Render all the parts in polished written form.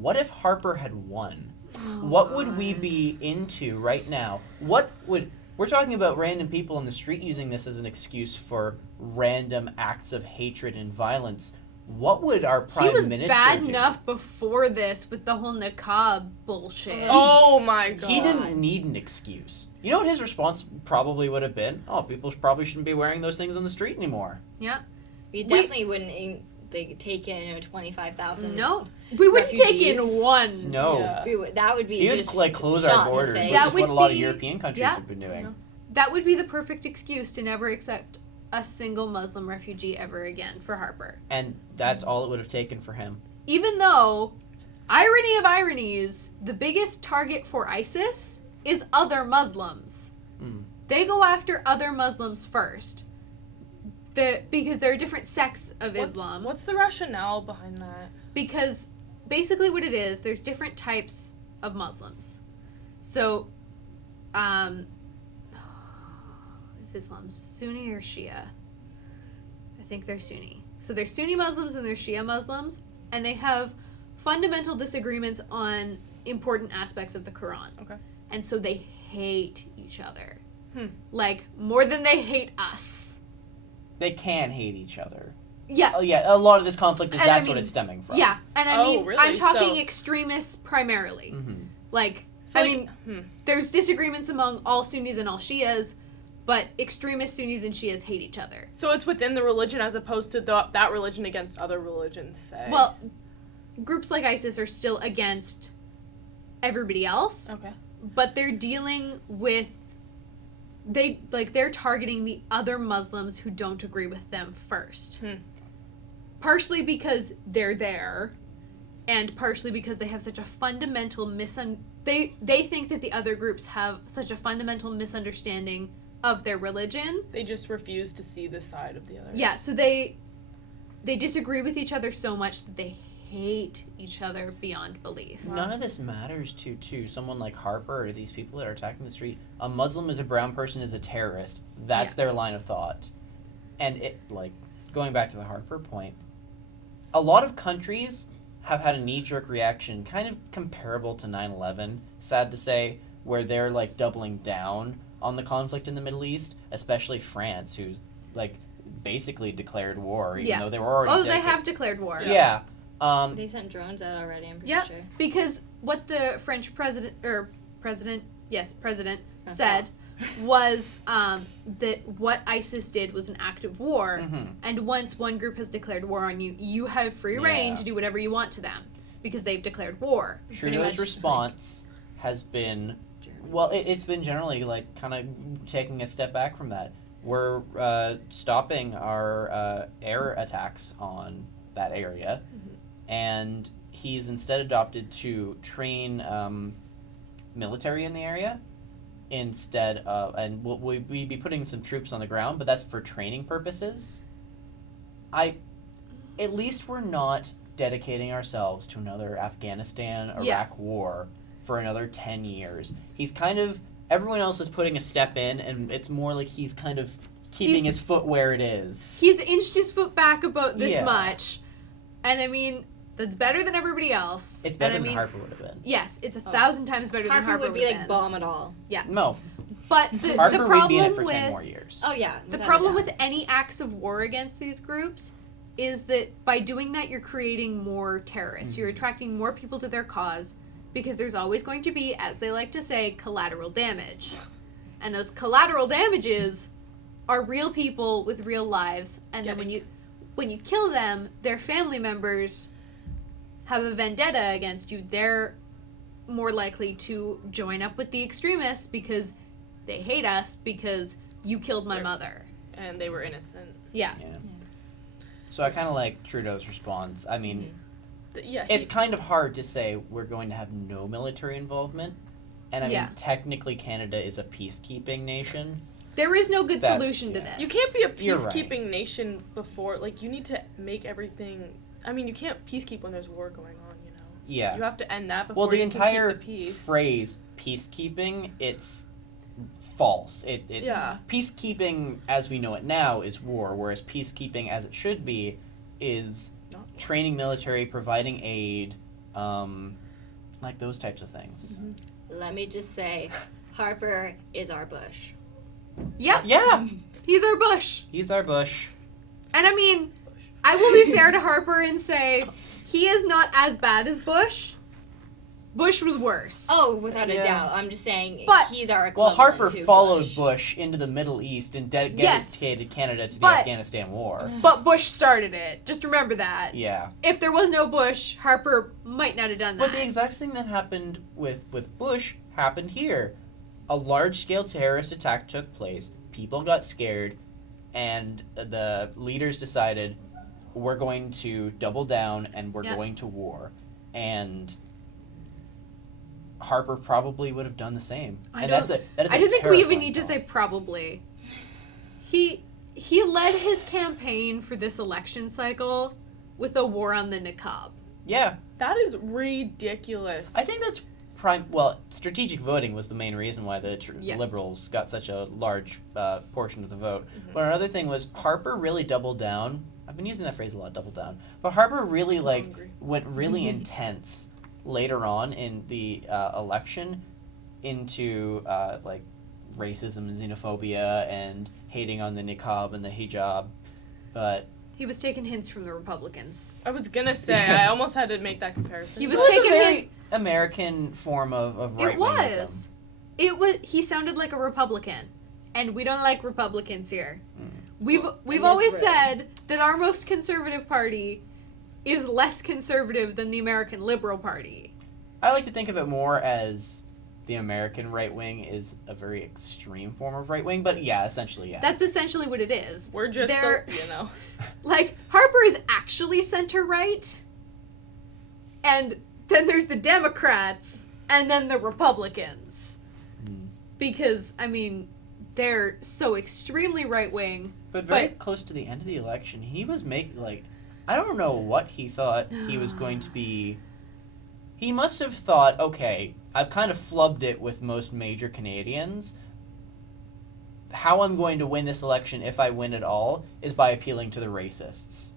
what if Harper had won? What would we be into right now? We're talking about random people on the street using this as an excuse for random acts of hatred and violence. What would our prime minister do? He was bad enough before this with the whole niqab bullshit. Oh my god. He didn't need an excuse. You know what his response probably would have been? Oh, people probably shouldn't be wearing those things on the street anymore. Yeah. We definitely wouldn't take in 25,000. No. We wouldn't take in one. No. Yeah. That would be He would just close shot our in the borders, face. which That is what a would lot of be- European countries yeah. have been doing. That would be the perfect excuse to never accept a single Muslim refugee ever again for Harper. And that's all it would have taken for him. Even though, irony of ironies, the biggest target for ISIS is other Muslims. Mm. They go after other Muslims first. Because there are different sects of Islam. What's the rationale behind that? Because basically what it is, there's different types of Muslims. So, is Islam Sunni or Shia? I think they're Sunni. So there's Sunni Muslims and there's Shia Muslims, and they have fundamental disagreements on important aspects of the Quran. Okay. And so they hate each other. Hmm. Like, more than they hate us. They can hate each other. Yeah. Oh yeah, a lot of this conflict is And that's I what mean, it's stemming from. Yeah, and I Oh, mean, really? I'm talking So- extremists primarily. Mm-hmm. Like, So I like- mean, there's disagreements among all Sunnis and all Shias, but extremist Sunnis and Shias hate each other. So it's within the religion as opposed to that religion against other religions, say. Well, groups like ISIS are still against everybody else, Okay. but they're dealing with they're targeting the other Muslims who don't agree with them first. Hmm. Partially because they're there, and partially because they have such a fundamental they think that the other groups have such a fundamental misunderstanding of their religion. They just refuse to see the side of the other. Yeah, so they disagree with each other so much that they hate each other beyond belief. None of this matters to someone like Harper or these people that are attacking the street. A Muslim is a brown person is a terrorist. That's their line of thought. And it, like, going back to the Harper point, a lot of countries have had a knee-jerk reaction kind of comparable to 9/11, sad to say, where they're, like, doubling down on the conflict in the Middle East, especially France, who's, like, basically declared war, even though they were already Oh, they have declared war. Yeah. They sent drones out already, I'm pretty Yeah, sure. because what the French president said was that what ISIS did was an act of war, and once one group has declared war on you, you have free reign to do whatever you want to them, because they've declared war. Trudeau's response has been, well, it's been generally, like, kind of taking a step back from that. We're stopping our air attacks on that area, and he's instead adopted to train military in the area instead of, and we'd be putting some troops on the ground, but that's for training purposes. At least we're not dedicating ourselves to another Afghanistan-Iraq war for another 10 years. He's kind of, everyone else is putting a step in, and it's more like he's kind of keeping his foot where it is. He's inched his foot back about this much, and I mean, that's better than everybody else. It's better and than Harper would have been. Yes, it's 1,000 times better than Harper would be like bomb it all. Yeah. No. But the Harper would be in it problem for 10 with more years. Oh yeah. the problem with any acts of war against these groups is that by doing that you're creating more terrorists. You're attracting more people to their cause because there's always going to be, as they like to say, collateral damage. And those collateral damages are real people with real lives, and then when you kill them, their family members have a vendetta against you. They're more likely to join up with the extremists because they hate us because you killed my mother. And they were innocent. Yeah. So I kind of like Trudeau's response. I mean, Yeah, it's kind of hard to say we're going to have no military involvement. And I mean, technically Canada is a peacekeeping nation. There is no good solution to this. You can't be a You're peacekeeping nation before, like, you need to make everything, I mean, you can't peacekeep when there's war going on, you know? Yeah. You have to end that before Well, the you entire can keep the peace. phrase peacekeeping, it's false. It's peacekeeping as we know it now is war, whereas peacekeeping as it should be is training military, providing aid, like those types of things. Let me just say, Harper is our Bush. Yep. Yeah, He's our Bush. he's our Bush. And I mean, I will be fair to Harper and say he is not as bad as Bush. Bush was worse. Oh, without Yeah. a doubt. I'm just saying But- he's our Well, equivalent Harper to followed Bush. Bush into the Middle East and Yes. dedicated Canada to the But- Afghanistan War. But Bush started it. Just remember that. Yeah. If there was no Bush, Harper might not have done that. But the exact thing that happened with Bush happened here. A large-scale terrorist attack took place. People got scared, and the leaders decided, we're going to double down and we're Yeah. going to war. And Harper probably would have done the same. I And don't- that is I a don't think we even terrifying need to thought. say probably. He led his campaign for this election cycle with a war on the niqab. Yeah. That is ridiculous. I think that's strategic voting was the main reason why the Yeah. Liberals got such a large portion of the vote. But another thing was Harper really doubled down. I've been using that phrase a lot, double down. But Harper really Hungry. went really intense later on in the election into racism and xenophobia and hating on the niqab and the hijab. But He was taking hints from the Republicans. I was gonna say, I almost had to make that comparison. He it was was taking a very hint- American form of right It was. It was. He sounded like a Republican, and we don't like Republicans here. We've in this always room. said that our most conservative party is less conservative than the American Liberal Party. I like to think of it more as the American right wing is a very extreme form of right wing, but yeah, essentially, yeah. That's essentially what it is. We're just, They're- you know. Like, Harper is actually center right, and then there's the Democrats, and then the Republicans. Mm. Because, I mean, they're so extremely right wing. But very close to the end of the election, he was making, I don't know what he thought he was going to be. He must have thought, okay, I've kind of flubbed it with most major Canadians. How I'm going to win this election, if I win at all, is by appealing to the racists.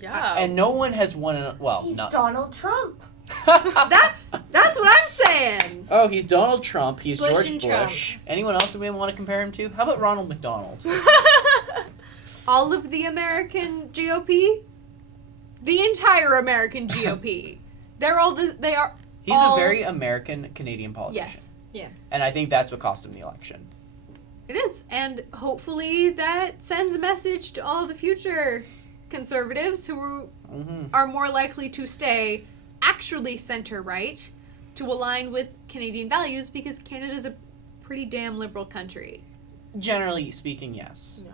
Yeah. And no one has won, He's not... Donald Trump. That's what I'm saying! Oh, he's Donald Trump. He's Bush George and Trump. Bush. Anyone else that we want to compare him to? How about Ronald McDonald? All of the American GOP? The entire American GOP. They are He's all... a very American Canadian politician. Yes, And I think that's what cost him the election. it is. And hopefully that sends a message to all the future conservatives who Mm-hmm. are more likely to stay actually center-right to align with Canadian values because Canada's a pretty damn liberal country. Generally speaking, yes. Yeah.